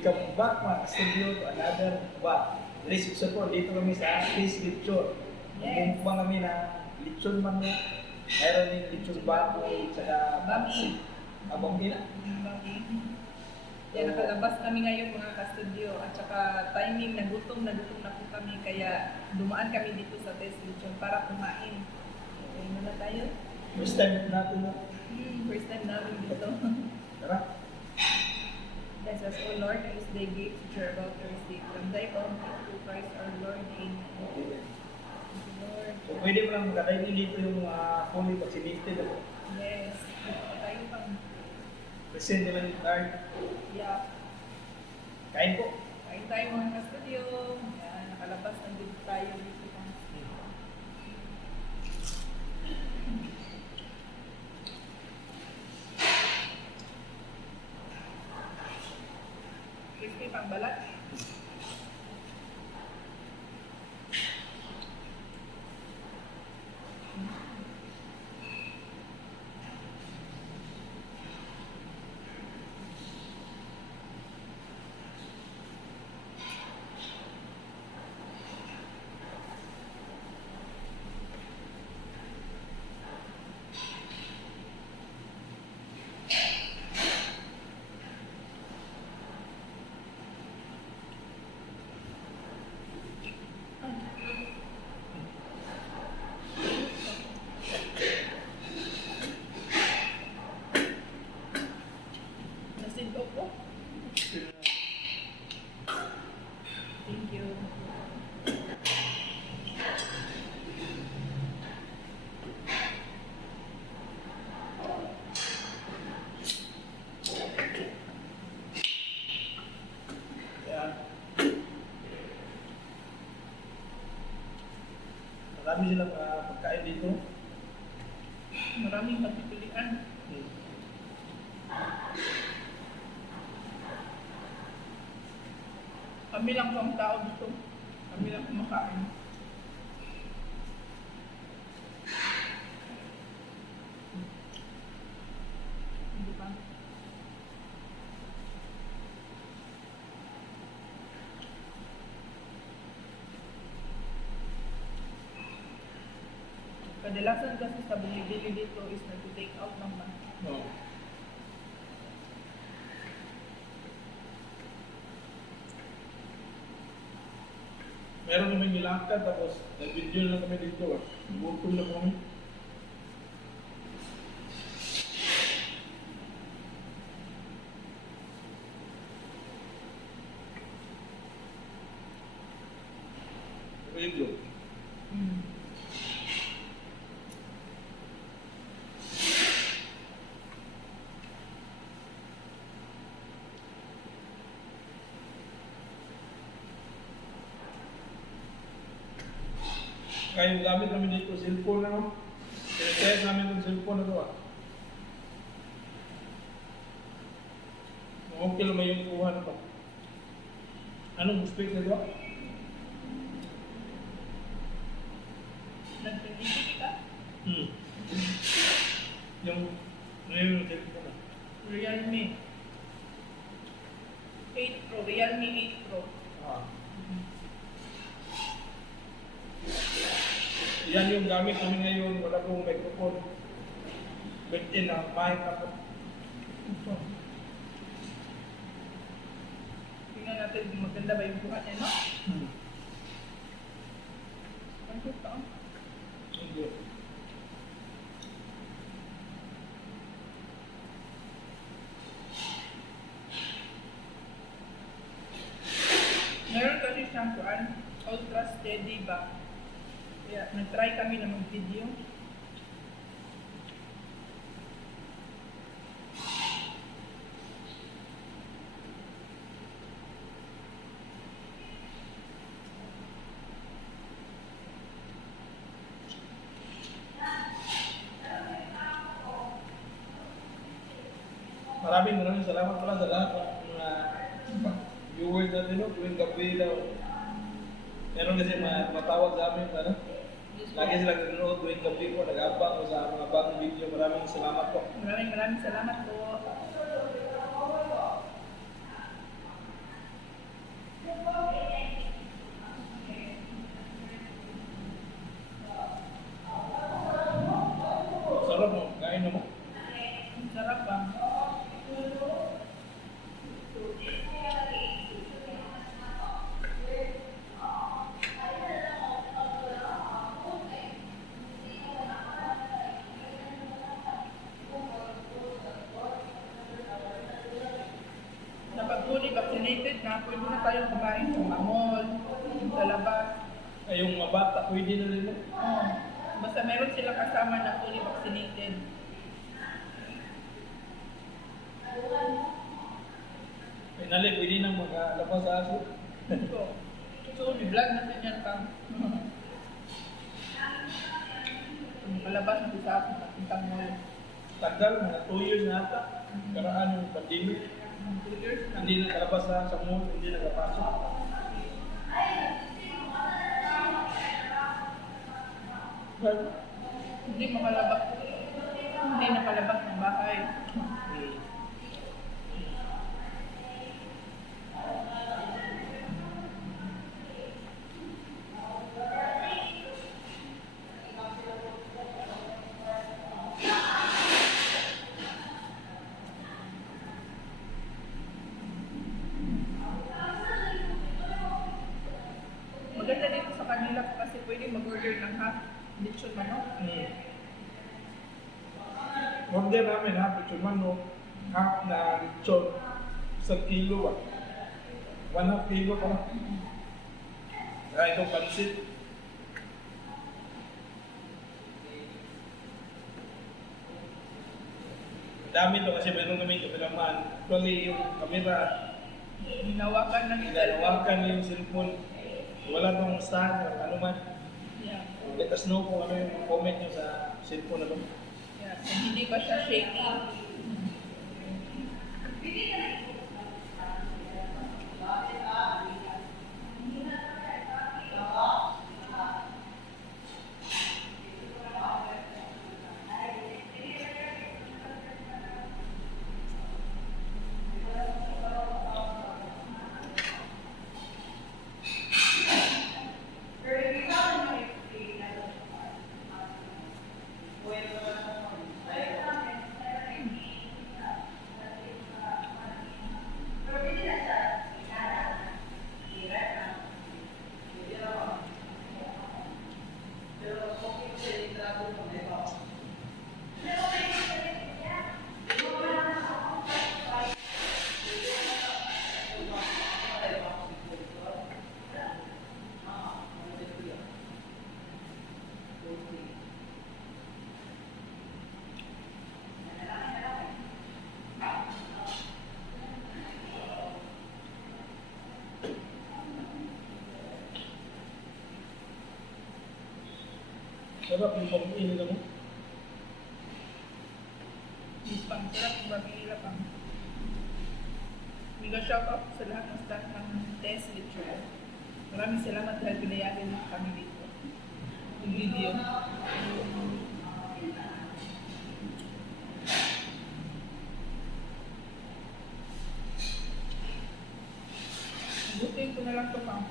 Welcome back mga studio to another vlog. Please support dito kami sa Please Lechon. Yes. Kung kami na lechon man mo, mayroon din lechon baboy, tsaka Bami. abang nila. Kaya nakalabas kami ngayon mga ka-studio at saka timing nagutom na po kami kaya dumaan kami dito sa Test Lechon para kumain. Okay, muna tayo. First time natin na. First time namin dito. Tara. Bless us, O Lord, as they gave to share about your receipt. From thy bounty through Christ our Lord. Amen. Thank you, Lord. So pwede mo lang magkakain dito yung fully vaccinated. Yes. Tayo pang. Present naman yung card. Yeah. Kain po. Kain tayo mga ka-studio. Yan, nakalabas na dito tayo dito. Crispy pang balat. Nasinto po. Thank you. Ayan. Marami silang pagkain dito. Maraming pagpipilian. Kami lang po ang tao dito. Kami lang kumakain. Hindi pa. Kadalasan kasi sa bili-bili dito is nag-take out lang ba? No. Meron naman nilakad tapos nag-video lang kami dito. Gutom na kami. Video. Hmm. Kaya yung gamit namin dito, cellphone na no? Kaya namin yung cellphone na to Okay lang may yung kuha na to. Anong specs na to? Nagpinipili ka? Yung yung cellphone na. Realme 8 Pro. Realme 8 Pro. Yan yung gamit namin ngayon, wala pong microphone. Built-in na mic ako. Tingnan natin kung maganda ba yung buhat niya, no? Ang kuta. Hindi. Meron kasi siyang kuan, ultra steady ba? Kaya nag-try kami na mag-video. Maraming salamat pala sa lahat ng mga viewers natin, no? Tuwing gabi daw. Meron kasi matawag sa amin, ano? Lagi sila nanonood tuwing gabi po, nag-abang ko sa mga bagong video. Maraming salamat po. Maraming salamat po. Sarap mo, kain mo. Ang sarap ah. Kapag fully vaccinated na, pwede na tayong kumain sa mall, sa labas. Ay, yung mga bata, pwede na rin mo. Oh, basta meron silang kasama na fully vaccinated. Finally, pwede na maglabas sa aso. So, i-vlog natin yan pang. Malabas na sa atin, pakitang mall. Tagal, mga 2 years na ata. Karaan yung pandemic. 2 years na. Hindi nakalabas sa mall, hindi nakapasok. Hindi makalabas. Hindi nakalabas ng bahay. Maganda dito sa kanila kasi pwede mag-order ng half lechon manok. Order namin ha, lechon manok, half na lechon, 1 kilo ba? 1/2 kilo pa lang. Ito pansit. Dami to kasi meron kami kameraman. Actually, yung camera, Hinawakan ng hinawakan yung cellphone. Wala tong stand or ano man. Yeah. Let us know kung ano yung comment nyo sa cellphone na to. Yeah. Kung hindi ba siya shaky? Sarap yung pag-iin nila mo. Miss Pang, sarap yung babila pang. Mega shoutout sa lahat ng staff ng Test Lechon. Maraming salamat dahil pinayagan kami dito. Yung video. Butin ko na lang ito pang.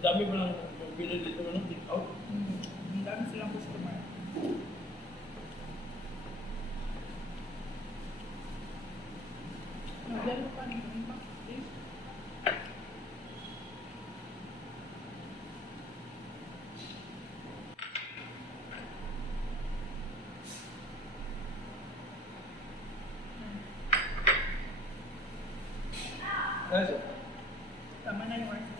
Dami pa lang bili dito ng take out. Ang dami silang customer. Magdalo pa rin. Guys, Tama na yung rice.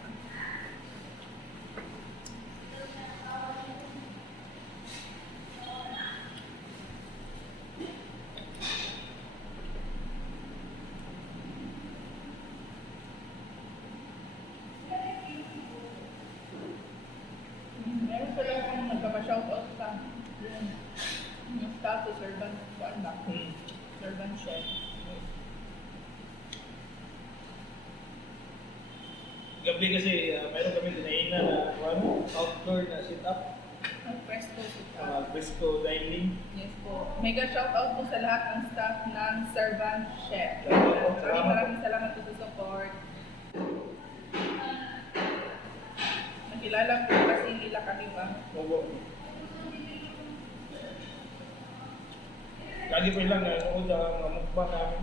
Servant chef. Gabi kasi mayroon kami dinaina na outdoor na sit-up, Ang presto kita. Briscoe dining. Yes po. Mega shoutout po sa lahat ng staff ng Servant Chef. Salamat. Maraming salamat po sa support. Nakilala po kasi nila kami ba? Opo. Lagi po lang nanonood sa mga mukbang namin.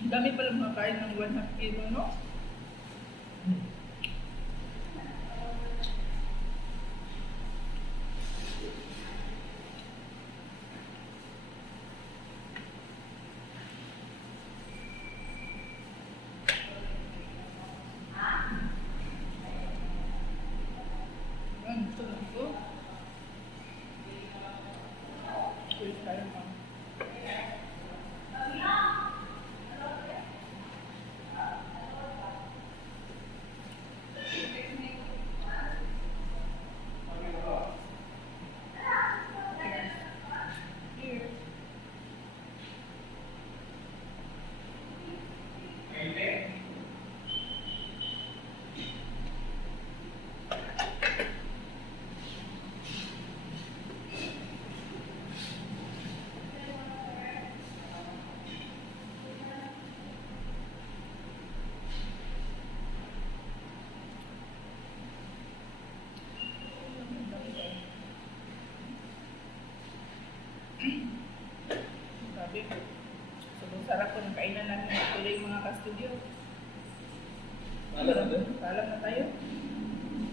Ang dami pala mga kain ng 1/2 kilo, no? Yan, ito lang ito. Wait tayo pa. Cheers. Sabi ko, sobrang sarap po ng kainan namin tuloy mga ka-studio. Alam na din. Paalam na tayo.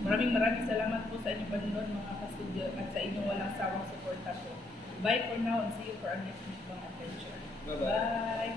Maraming salamat po sa inyong panonood mga ka-studio at sa inyong walang sawang suporta po. Bye for now and see you for our next mukbang adventure. Bye-bye. Bye!